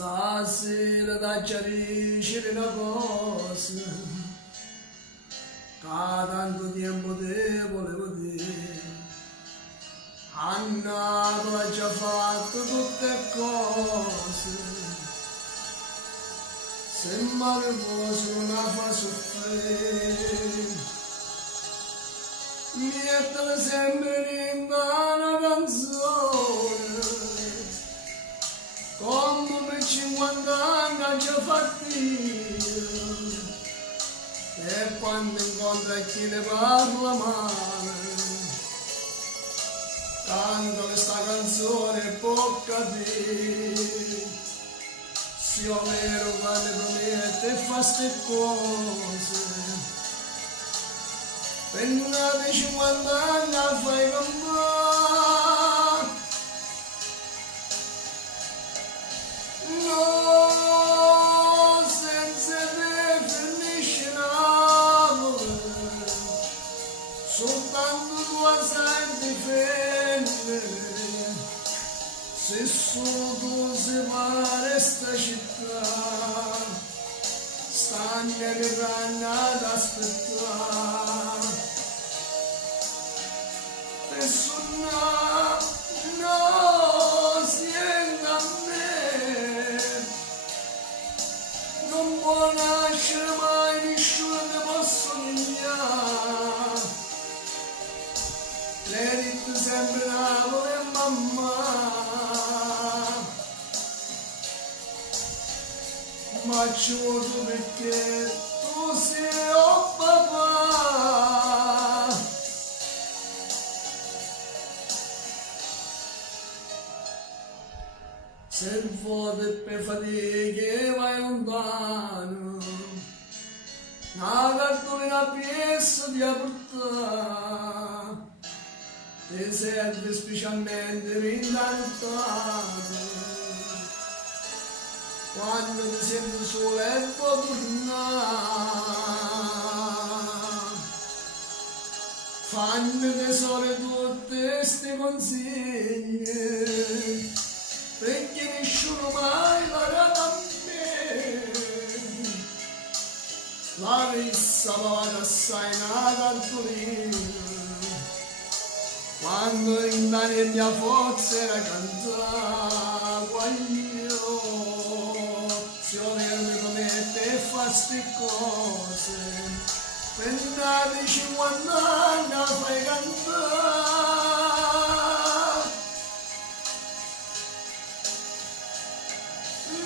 Stasera da chiariscere una cosa che tanto tempo te volevo dire. Annato ha già fatto tutte cose, sembra che fosse una fa soffrire. Mi mettono sempre in una canzone, come per 50 anni ha già fatto io, e quando incontra chi ne parla male, canto questa canzone e può capire, se io vero quando promette e fa ste cose, per una di 50 anni la fai con me. No, senza te finisce l'amore, soltanto tu sai difendere, se solo tu separi sta città, stanno le canne ad aspettare. Nessuna no sienta a me, non può nascere mai nessuno che possa sognare. Lei dice sempre Napoli e mamma, ma ci vuoi tu perché tu sei oh papà. Se vuoi per fatiche vai lontano, una cartolina piessa di portare, ti serve specialmente rintantato, quando ti senti solo e puoi tornare, fanno tesoro tutte queste consigli, perché nessuno mai darà da me. La rissa va assai una cartolina, quando in la mia forza era cantare, quando se mi promette e fa ste cose, per una di 50 anni la fai cantare.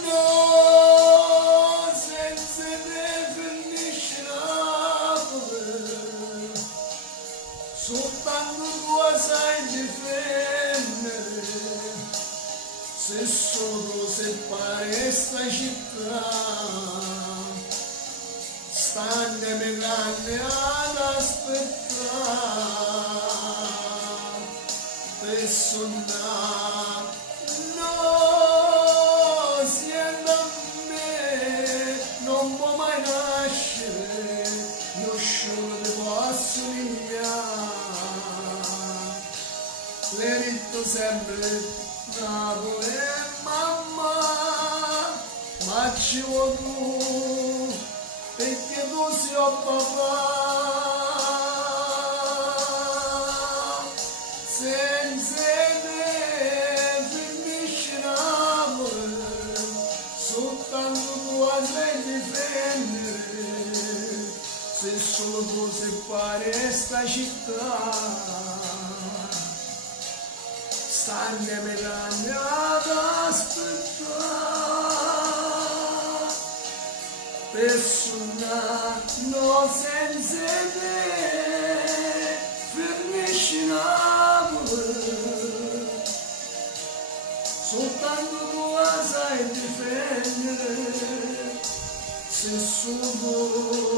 No, senza te finisce l'amore, soltanto tu sai difendere, se solo separi sta città, stanno le canne ad aspettare, per suonare. Non può mai nascere, nessuno ti può assomigliare. Le ritto sempre Napoli e mamma, ma ci vuoi tu, perché tu sei oh papà. Senza te finisce l'amore, soltanto tu sai difendere, se solo tu separi sta città, stanno le canne ad aspettare, per suonare. No, senza te finisce l'amore, soltanto tu sai difendere, se solo